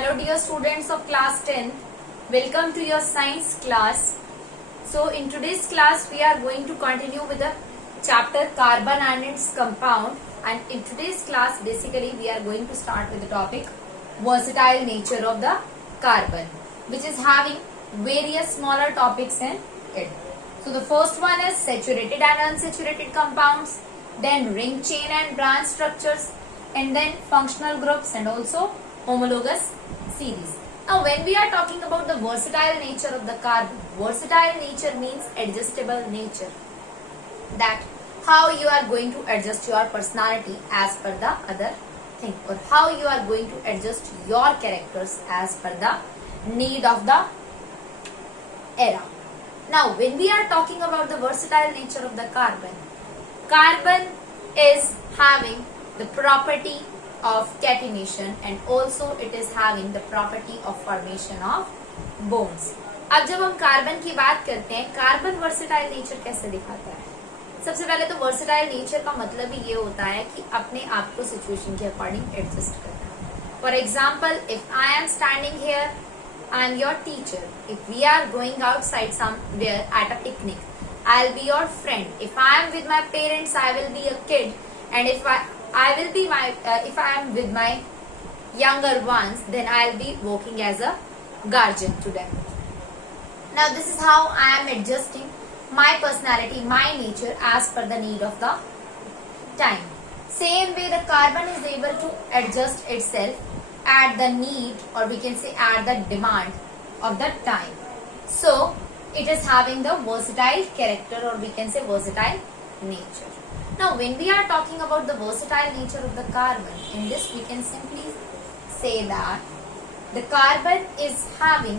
Hello dear students of class 10. Welcome to your science class. So in today's class we are going to continue with the chapter carbon and its compound, and in today's class basically we are going to start with the topic versatile nature of the carbon, which is having various smaller topics in it. So the first one is saturated and unsaturated compounds, then ring chain and branch structures, and then functional groups and also homologous series. Now when we are talking about the versatile nature of the carbon, versatile nature means adjustable nature, that how you are going to adjust your personality as per the other thing, or how you are going to adjust your characters as per the need of the era. Now when we are talking about the versatile nature of the carbon, carbon is having the property of catenation and also it is having the property of formation of bonds. अब जब हम carbon की बात करते हैं, carbon versatile nature कैसे दिखाता है? सबसे पहले तो वर्सेटाइल नेचर का मतलब ही ये होता है कि अपने आप को सिचुएशन के अकॉर्डिंग एडजस्ट करना. For example, if I am standing here, I am your teacher. If we are going outside somewhere at a picnic, I'll be your friend. If I am with my parents, I will be a kid, and if I am with my younger ones, then I'll be working as a guardian to them. Now this is how I am adjusting my personality, my nature as per the need of the time. Same way the carbon is able to adjust itself at the need, or we can say at the demand of the time. So it is having the versatile character, or we can say versatile nature. Now when we are talking about the versatile nature of the carbon, in this we can simply say that the carbon is having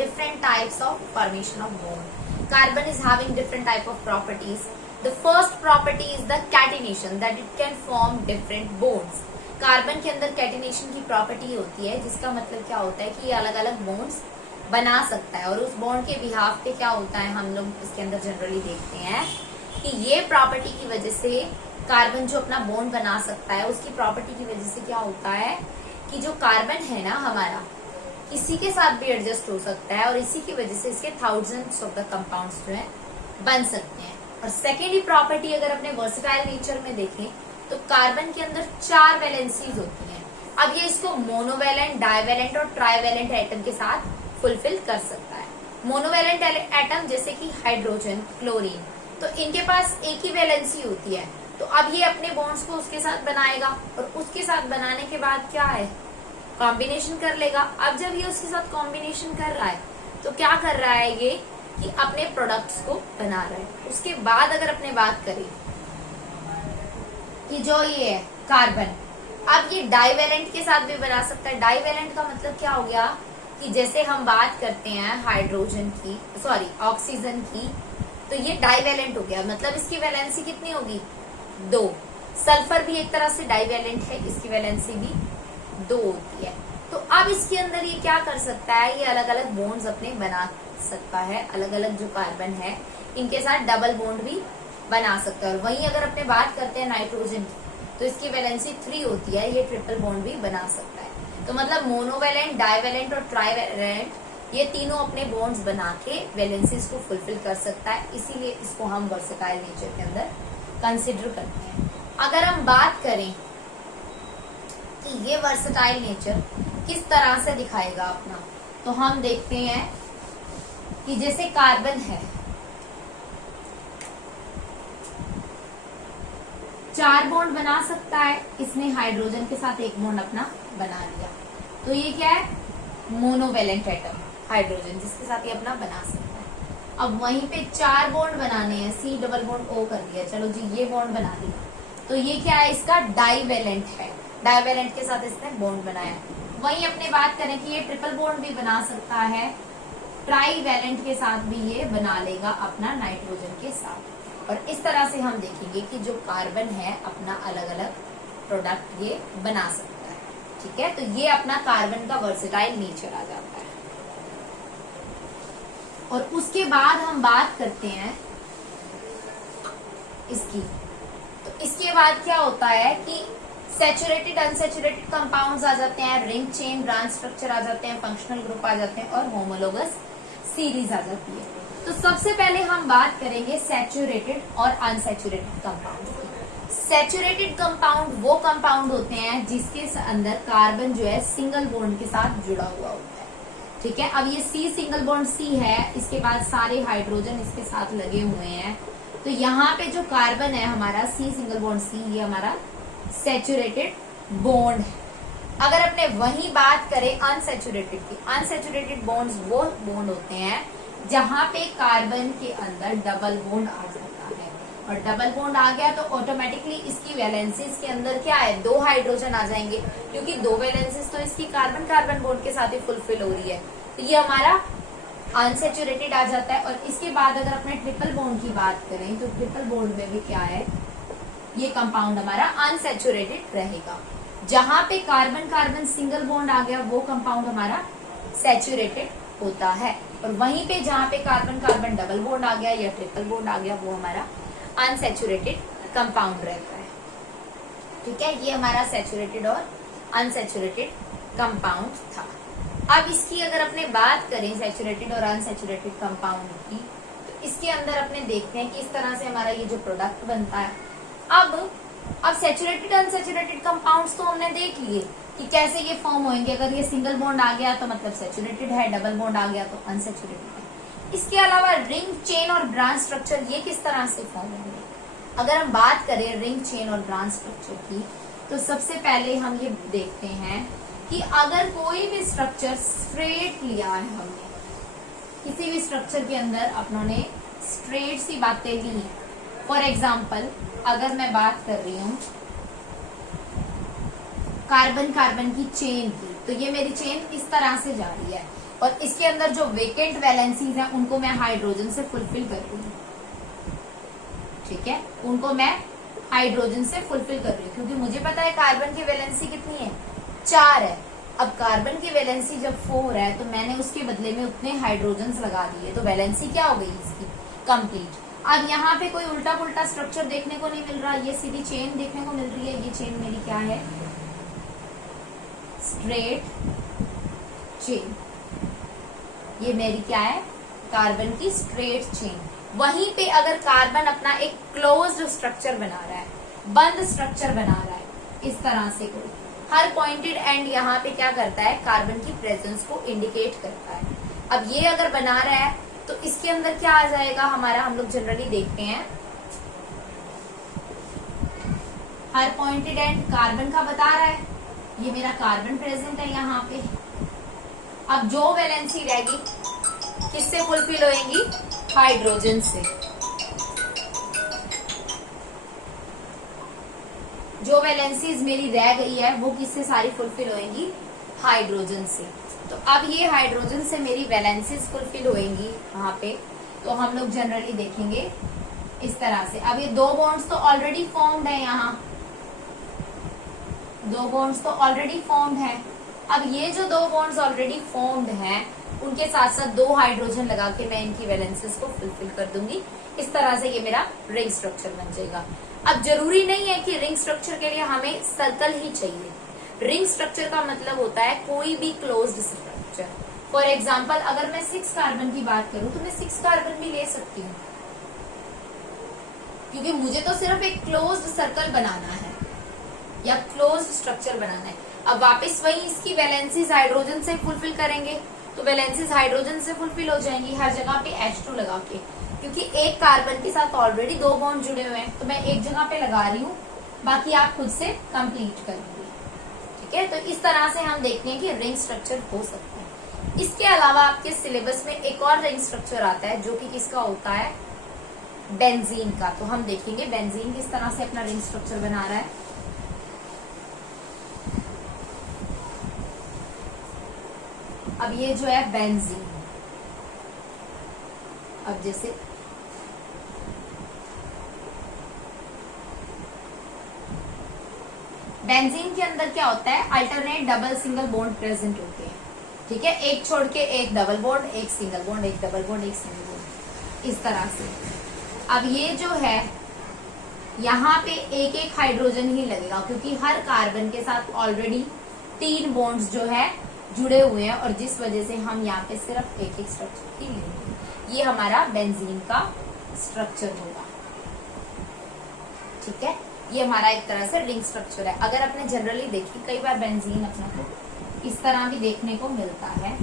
different types of formation of bond. Carbon is having different type of properties. The first property is the catenation, that it can form different bonds. Carbon के अंदर catenation की property होती है, जिसका मतलब क्या होता है कि ये अलग अलग बॉन्ड्स बना सकता है. और उस बॉन्ड के बिहाफ पे क्या होता है, हम लोग इसके अंदर जनरली देखते हैं कि ये प्रॉपर्टी की वजह से कार्बन जो अपना बॉन्ड बना सकता है, उसकी प्रॉपर्टी की वजह से क्या होता है कि जो कार्बन है ना हमारा, किसी के साथ भी एडजस्ट हो सकता है, और इसी की वजह से इसके थाउजेंड्स ऑफ द कंपाउंड्स जो है बन सकते हैं. और सेकेंडरी प्रॉपर्टी अगर अपने वर्सेटाइल नेचर में देखें तो कार्बन के अंदर 4 वैलेंसीज होती हैं. अब ये इसको मोनोवैलेंट, डाइवैलेंट और ट्राइवैलेंट एटम के साथ फुलफिल कर सकता है. मोनोवैलेंट एटम जैसे कि हाइड्रोजन, क्लोरीन, तो इनके पास एक ही वैलेंसी होती है. तो अब ये अपने बॉन्ड्स को उसके साथ बनाएगा, और उसके साथ बनाने के बाद क्या है, कॉम्बिनेशन कर लेगा. अब जब ये उसके साथ कॉम्बिनेशन कर रहा है तो क्या कर रहा है ये कि अपने प्रोडक्ट्स को बना रहा है. उसके बाद अगर अपने बात करें कि जो ये है कार्बन, अब ये डाइवैलेंट के साथ भी बना सकता है. डाइवैलेंट का मतलब क्या हो गया कि जैसे हम बात करते हैं हाइड्रोजन की, ऑक्सीजन की, तो ये डाइवैलेंट हो गया. मतलब इसकी वैलेंसी कितनी होगी, 2. सल्फर भी एक तरह से डाइवैलेंट है, इसकी वैलेंसी भी 2 होती है. तो अब इसके अंदर ये क्या कर सकता है, ये अलग अलग बॉन्ड्स अपने बना सकता है. अलग अलग जो कार्बन है इनके साथ डबल बॉन्ड भी बना सकता है. और वहीं अगर अपने बात करते हैं नाइट्रोजन की, तो इसकी वैलेंसी 3 होती है, ये ट्रिपल बॉन्ड भी बना सकता है. तो मतलब मोनोवैलेंट, डाइवैलेंट और ट्राइवैलेंट, ये तीनों अपने बॉन्ड्स बना के वैलेंसीज को फुलफिल कर सकता है. इसीलिए इसको हम वर्सेटाइल नेचर के अंदर कंसिडर करते हैं. अगर हम बात करें कि ये वर्सेटाइल नेचर किस तरह से दिखाएगा अपना, तो हम देखते हैं कि जैसे कार्बन है, 4 बॉन्ड बना सकता है. इसने हाइड्रोजन के साथ एक बॉन्ड अपना बना लिया, तो ये क्या है, मोनोवैलेंट एटम हाइड्रोजन, जिसके साथ ये अपना बना सकता है. अब वहीं पे 4 बॉन्ड बनाने हैं, C डबल बॉन्ड O कर दिया, चलो जी ये बॉन्ड बना दिया, तो ये क्या है, इसका डाइवैलेंट है. डाइवैलेंट के साथ इसने बॉन्ड बनाया. वहीं अपने बात करें कि ये ट्रिपल बॉन्ड भी बना सकता है, ट्राइवैलेंट के साथ भी ये बना लेगा अपना नाइट्रोजन के साथ. और इस तरह से हम देखेंगे कि जो कार्बन है अपना अलग अलग प्रोडक्ट ये बना सकता है. ठीक है, तो ये अपना कार्बन का वर्सेटाइल नेचर आ जाता है. और उसके बाद हम बात करते हैं इसकी, तो इसके बाद क्या होता है कि सैचुरेटेड अनसैचुरेटेड कंपाउंड्स आ जाते हैं, रिंग चेन ब्रांच स्ट्रक्चर आ जाते हैं, फंक्शनल ग्रुप आ जाते हैं और होमोलोगस सीरीज आ जाती है। तो सबसे पहले हम बात करेंगे सैचुरेटेड और अनसैचुरेटेड कंपाउंड की। सैचुरेटेड कंपाउंड वो कंपाउंड होते हैं जिसके अंदर कार्बन जो है सिंगल बॉन्ड के साथ जुड़ा हुआ होता है, ठीक है। अब ये C सिंगल बॉन्ड C है, इसके बाद सारे हाइड्रोजन इसके साथ लगे हुए हैं, तो यहाँ पे जो कार्बन है हमारा C सिंगल बॉन्ड C, ये हमारा सैचुरेटेड बॉन्ड है। अगर अपने वही बात करें अनसैचुरेटेड की, अनसैचुरेटेड बॉन्ड्स वो बॉन्ड होते हैं जहां पे कार्बन के अंदर डबल बॉन्ड आ जाता है, और डबल बॉन्ड आ गया तो ऑटोमेटिकली इसकी वैलेंसीज के अंदर क्या है, 2 हाइड्रोजन आ जाएंगे, क्योंकि 2 वैलेंसीज तो इसकी कार्बन कार्बन बॉन्ड के साथ ही फुलफिल हो रही है, तो ये हमारा अनसैचुरेटेड आ जाता है। और इसके बाद अगर अपने ट्रिपल बॉन्ड की बात करें तो ट्रिपल बॉन्ड में भी क्या है, ये कंपाउंड हमारा अनसैचुरेटेड रहेगा। जहां पे कार्बन कार्बन सिंगल बॉन्ड आ गया वो कंपाउंड हमारा सैचुरेटेड होता है, और वहीं पे जहां पे कार्बन कार्बन डबल बॉन्ड आ गया या ट्रिपल बॉन्ड आ गया वो हमारा अनसैचुरेटेड कंपाउंड रहता है, ठीक है। ये हमारा सैचुरेटेड और अनसैचुरेटेड कंपाउंड था। अब इसकी अगर अपने बात करें सैचुरेटेड और अनसैचुरेटेड कंपाउंड की, तो इसके अंदर अपने देखते हैं कि इस तरह से हमारा ये जो प्रोडक्ट बनता है। अब सैचुरेटेड अनसैचुरेटेड कंपाउंड्स तो हमने देख लिए कि कैसे ये फॉर्म होंगे। अगर ये सिंगल बॉन्ड आ गया तो मतलब सैचुरेटेड है, डबल बॉन्ड आ गया तो अनसैचुरेटेड है। इसके अलावा रिंग चेन और ब्रांच स्ट्रक्चर ये किस तरह से फॉर्म होंगे। अगर हम बात करें रिंग चेन और ब्रांच स्ट्रक्चर की, तो सबसे पहले हम ये देखते हैं कि अगर कोई भी स्ट्रक्चर स्ट्रेट लिया है, हमने किसी भी स्ट्रक्चर के अंदर अपनों ने स्ट्रेट सी बातें ली, फॉर एग्जाम्पल अगर मैं बात कर रही हूं कार्बन कार्बन की चेन की, तो ये मेरी चेन इस तरह से जा रही है, और इसके अंदर जो वेकेंट वैलेंसीज हैं उनको मैं हाइड्रोजन से फुलफिल कर रही हूँ, ठीक है, उनको मैं हाइड्रोजन से फुलफिल कर रही हूँ, क्योंकि मुझे पता है कार्बन की वैलेंसी कितनी है, 4 है। अब कार्बन की वैलेंसी जब 4 है तो मैंने उसके बदले में उतने हाइड्रोजन लगा दिए, तो वैलेंसी क्या हो गई इसकी, कंप्लीट। अब यहाँ पे कोई उल्टा पुल्टा स्ट्रक्चर देखने को नहीं मिल रहा, ये सीधी चेन देखने को मिल रही है। ये चेन मेरी क्या है, स्ट्रेट चेन, ये मेरी क्या है, कार्बन की स्ट्रेट चेन। वहीं पे अगर कार्बन अपना एक क्लोज्ड स्ट्रक्चर बना रहा है, बंद स्ट्रक्चर बना रहा है, इस तरह से कोई हर पॉइंटेड एंड यहाँ पे क्या करता है, कार्बन की प्रेजेंस को इंडिकेट करता है। अब ये अगर बना रहा है तो इसके अंदर क्या आ जाएगा हमारा, हम लोग जनरली देखते हैं हर पॉइंटेड एंड कार्बन का बता रहा है, ये मेरा कार्बन प्रेजेंट है यहाँ पे। अब जो वैलेंसी रहेगी किससे फुलफिल होएंगी, हाइड्रोजन से। जो वैलेंसीज मेरी रह गई है वो किससे सारी फुलफिल होएंगी, हाइड्रोजन से। तो अब ये हाइड्रोजन से मेरी वैलेंसीज फुलफिल होएंगी वहां पे, तो हम लोग जनरली देखेंगे इस तरह से। अब ये 2 बॉन्ड्स तो ऑलरेडी फॉर्म्ड है, यहाँ 2 बॉन्ड्स तो ऑलरेडी फॉर्म्ड है। अब ये जो 2 बॉन्ड्स ऑलरेडी फॉर्म्ड हैं उनके साथ साथ 2 हाइड्रोजन लगा के मैं इनकी वैलेंसीज को फुलफिल कर दूंगी। इस तरह से ये मेरा रिंग स्ट्रक्चर बन जाएगा। अब जरूरी नहीं है कि रिंग स्ट्रक्चर के लिए हमें सर्कल ही चाहिए। रिंग स्ट्रक्चर का मतलब होता है कोई भी क्लोज्ड स्ट्रक्चर। फॉर एग्जाम्पल अगर मैं 6 कार्बन की बात करूं तो मैं 6 कार्बन भी ले सकती हूँ, क्योंकि मुझे तो सिर्फ एक क्लोज्ड सर्कल बनाना है या क्लोज्ड स्ट्रक्चर बनाना है। अब वापस वही इसकी वैलेंसीज हाइड्रोजन से फुलफिल करेंगे, तो वैलेंसीज हाइड्रोजन से फुलफिल हो जाएंगी हर जगह पे H2 लगा के, क्योंकि एक कार्बन के साथ ऑलरेडी 2 बॉन्ड जुड़े हुए हैं, तो मैं एक जगह पे लगा रही हूँ, बाकी आप खुद से कंप्लीट करेंगे, ठीक है। तो इस तरह से हम देखते हैं कि रिंग स्ट्रक्चर हो सकता है। इसके अलावा आपके सिलेबस में एक और रिंग स्ट्रक्चर आता है जो कि किसका होता है, बेंजीन का। तो हम देखेंगे बेंजीन किस तरह से अपना रिंग स्ट्रक्चर बना रहा है। अब ये जो है बेंजीन, अब जैसे बेंजीन के अंदर क्या होता है, alternate double single bond present होते हैं, ठीक है। एक छोड़ के एक डबल बॉन्ड, एक सिंगल बॉन्ड, एक डबल बॉन्ड, एक सिंगल बॉन्ड, इस तरह से। अब ये जो है यहाँ पे एक एक हाइड्रोजन ही लगेगा, क्योंकि हर कार्बन के साथ ऑलरेडी 3 बॉन्ड्स जो है जुड़े हुए हैं, और जिस वजह से हम यहाँ पे सिर्फ एक एक स्ट्रक्चर ही लेंगे। ये हमारा बेंजीन का स्ट्रक्चर होगा। ठीक है, ये हमारा एक तरह से रिंग स्ट्रक्चर है। अगर आपने जनरली देखी, कई बार बेंजीन अपने को इस तरह भी देखने को मिलता है।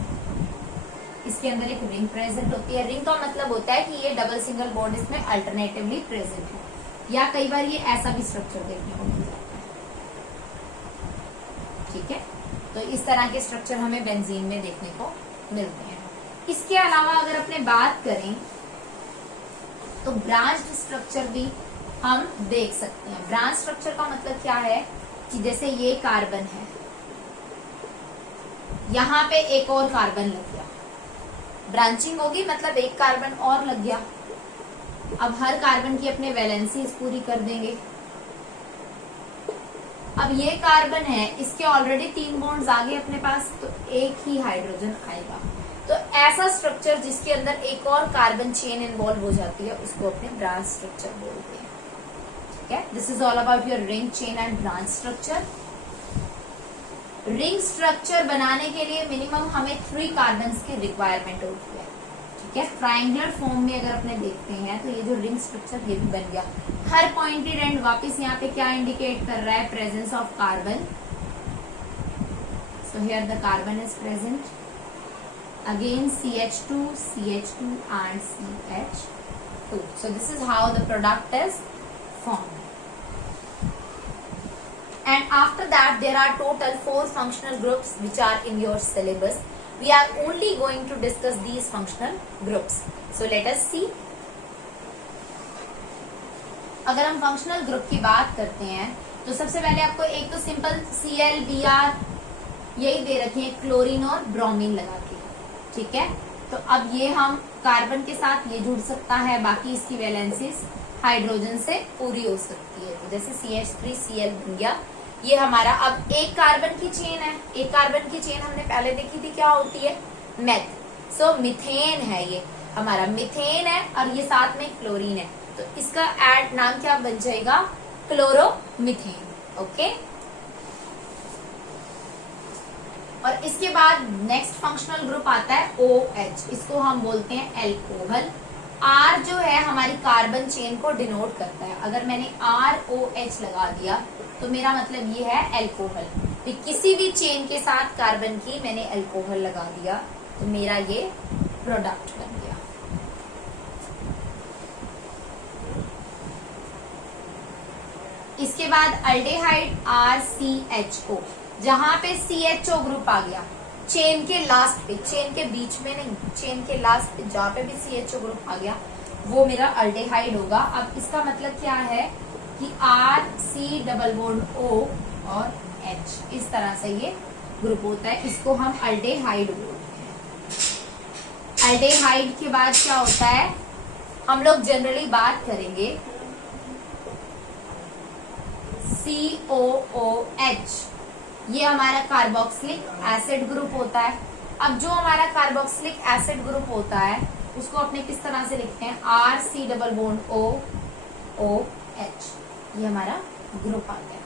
इसके अंदर एक रिंग प्रेजेंट होती है। रिंग का मतलब होता है कि ये डबल सिंगल बॉन्ड इसमें अल्टरनेटिवली प्रेजेंट है, या कई बार ये ऐसा भी स्ट्रक्चर देखने को मिल जाता है। ठीक है, तो इस तरह के स्ट्रक्चर हमें बेंजीन में देखने को मिलते हैं। इसके अलावा अगर अपने बात करें तो ब्रांच्ड स्ट्रक्चर भी हम देख सकते हैं। ब्रांच स्ट्रक्चर का मतलब क्या है कि जैसे ये कार्बन है, यहाँ पे एक और कार्बन लग गया, ब्रांचिंग होगी मतलब एक कार्बन और लग गया। अब हर कार्बन की अपने वैलेंसीज पूरी कर देंगे। अब ये कार्बन है, इसके ऑलरेडी 3 बॉन्ड्स आ गए अपने पास, तो एक ही हाइड्रोजन आएगा। तो ऐसा स्ट्रक्चर जिसके अंदर एक और कार्बन चेन इन्वॉल्व हो जाती है, उसको अपने ब्रांच स्ट्रक्चर बोलते हैं। ठीक है, this is all about your ring, chain and branch structure. Ring structure बनाने के लिए मिनिमम हमें 3 कार्बन्स की रिक्वायरमेंट होती है। ठीक है, ट्राइंगुलर फॉर्म में अगर अपने देखते हैं तो ये जो रिंग स्ट्रक्चर ये भी बन गया। हर पॉइंटेड एंड वापस यहाँ पे क्या इंडिकेट कर रहा है? Presence of carbon. So here the carbon is present, again CH2 CH2 and CH2. So this is how the product is formed. And after that there are total 4 functional groups which are in your syllabus. We are only going to discuss these functional groups. So let us see. अगर हम functional group की बात करते हैं तो सबसे पहले आपको एक तो सिंपल Cl Br यही दे रखे हैं, क्लोरीन और ब्रोमीन लगा के। ठीक है, तो अब ये हम कार्बन के साथ ये जुड़ सकता है, बाकी इसकी वैलेंसीज हाइड्रोजन से पूरी हो सकती है। तो जैसे CH3Cl बन गया, ये हमारा अब एक कार्बन की चेन है। एक कार्बन की चेन हमने पहले देखी थी, क्या होती है? मेथ। सो मिथेन है, ये हमारा मिथेन है, और ये साथ में क्लोरीन है, तो इसका ऐड नाम क्या बन जाएगा? क्लोरोमिथेन। ओके, और इसके बाद नेक्स्ट फंक्शनल ग्रुप आता है OH, इसको हम बोलते हैं एल्कोहल। R जो है हमारी कार्बन चेन को डिनोट करता है। अगर मैंने ROH लगा दिया तो मेरा मतलब ये है एल्कोहल। तो किसी भी चेन के साथ कार्बन की मैंने एल्कोहल लगा दिया तो मेरा ये प्रोडक्ट बन गया। इसके बाद अल्डेहाइड RCHO, जहां पे CHO ग्रुप आ गया चेन के लास्ट पे, चेन के बीच में नहीं, चेन के लास्ट पे जहां पे भी CHO ग्रुप आ गया वो मेरा अल्डेहाइड होगा। अब इसका मतलब क्या है कि RC डबल बॉन्ड O और H, इस तरह से ये ग्रुप होता है, इसको हम अल्डेहाइड बोलते हैं। अल्डेहाइड के बाद क्या होता है? हम लोग जनरली बात करेंगे COOH, ये हमारा कार्बोक्सिलिक एसिड ग्रुप होता है। अब जो हमारा कार्बोक्सिलिक एसिड ग्रुप होता है उसको अपने किस तरह से लिखते हैं? RC डबल बॉन्ड OOH, ये हमारा ग्रुप आ गया।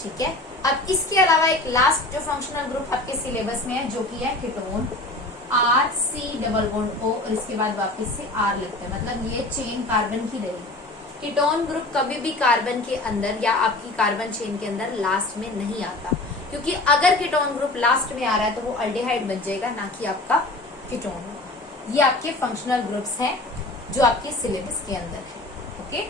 ठीक है, अब इसके अलावा एक लास्ट जो फंक्शनल ग्रुप आपके सिलेबस में है जो कि है ketone, RC double bond O, और इसके बाद वापस से R लिखते हैं, मतलब ये चेन कार्बन की रही। कीटोन ग्रुप कभी भी कार्बन के अंदर या आपकी कार्बन चेन के अंदर लास्ट में नहीं आता, क्योंकि अगर कीटोन ग्रुप लास्ट में आ रहा है तो वो अल्डेहाइड बन जाएगा, ना कि आपका कीटोन होगा। ये आपके फंक्शनल ग्रुप्स हैं जो आपके सिलेबस के अंदर है। ओके,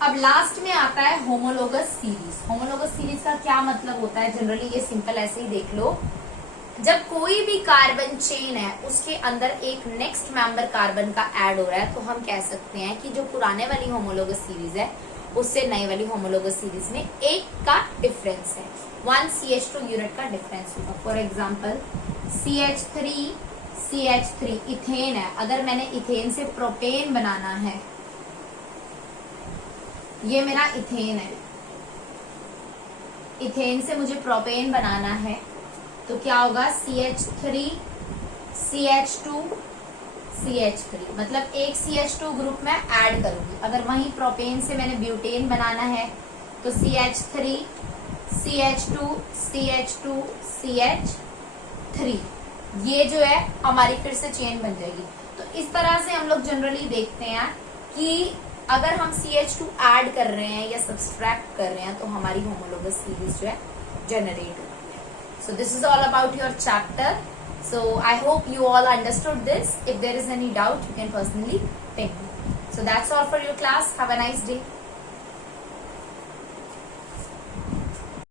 अब लास्ट में आता है होमोलोगस सीरीज। होमोलोगस सीरीज का क्या मतलब होता है? जनरली ये सिंपल ऐसे ही देख लो, जब कोई भी कार्बन चेन है उसके अंदर एक नेक्स्ट मेंबर कार्बन का ऐड हो रहा है तो हम कह सकते हैं कि जो पुराने वाली होमोलोगस सीरीज है उससे नई वाली होमोलोगस सीरीज में एक का डिफरेंस है, 1 CH2 यूनिट का डिफरेंस होगा। फॉर एग्जांपल CH3 इथेन है, अगर मैंने इथेन से प्रोपेन बनाना है, ये मेरा इथेन है, इथेन से मुझे प्रोपेन बनाना है तो क्या होगा? CH3 CH2 CH3, मतलब एक CH2 ग्रुप में ऐड करूंगी। अगर वहीं प्रोपेन से मैंने ब्यूटेन बनाना है तो CH3 CH2 CH2 CH3, ये जो है हमारी फिर से चेन बन जाएगी। तो इस तरह से हम लोग जनरली देखते हैं कि अगर हम CH2 ऐड कर रहे हैं या सब्सट्रैक्ट कर रहे हैं तो हमारी होमोलोगस सीरीज जो है जनरेट होती है। So this is all about your chapter. So I hope you all understood this. If there is any doubt, you can personally ping me. So that's all for your class. Have a nice day.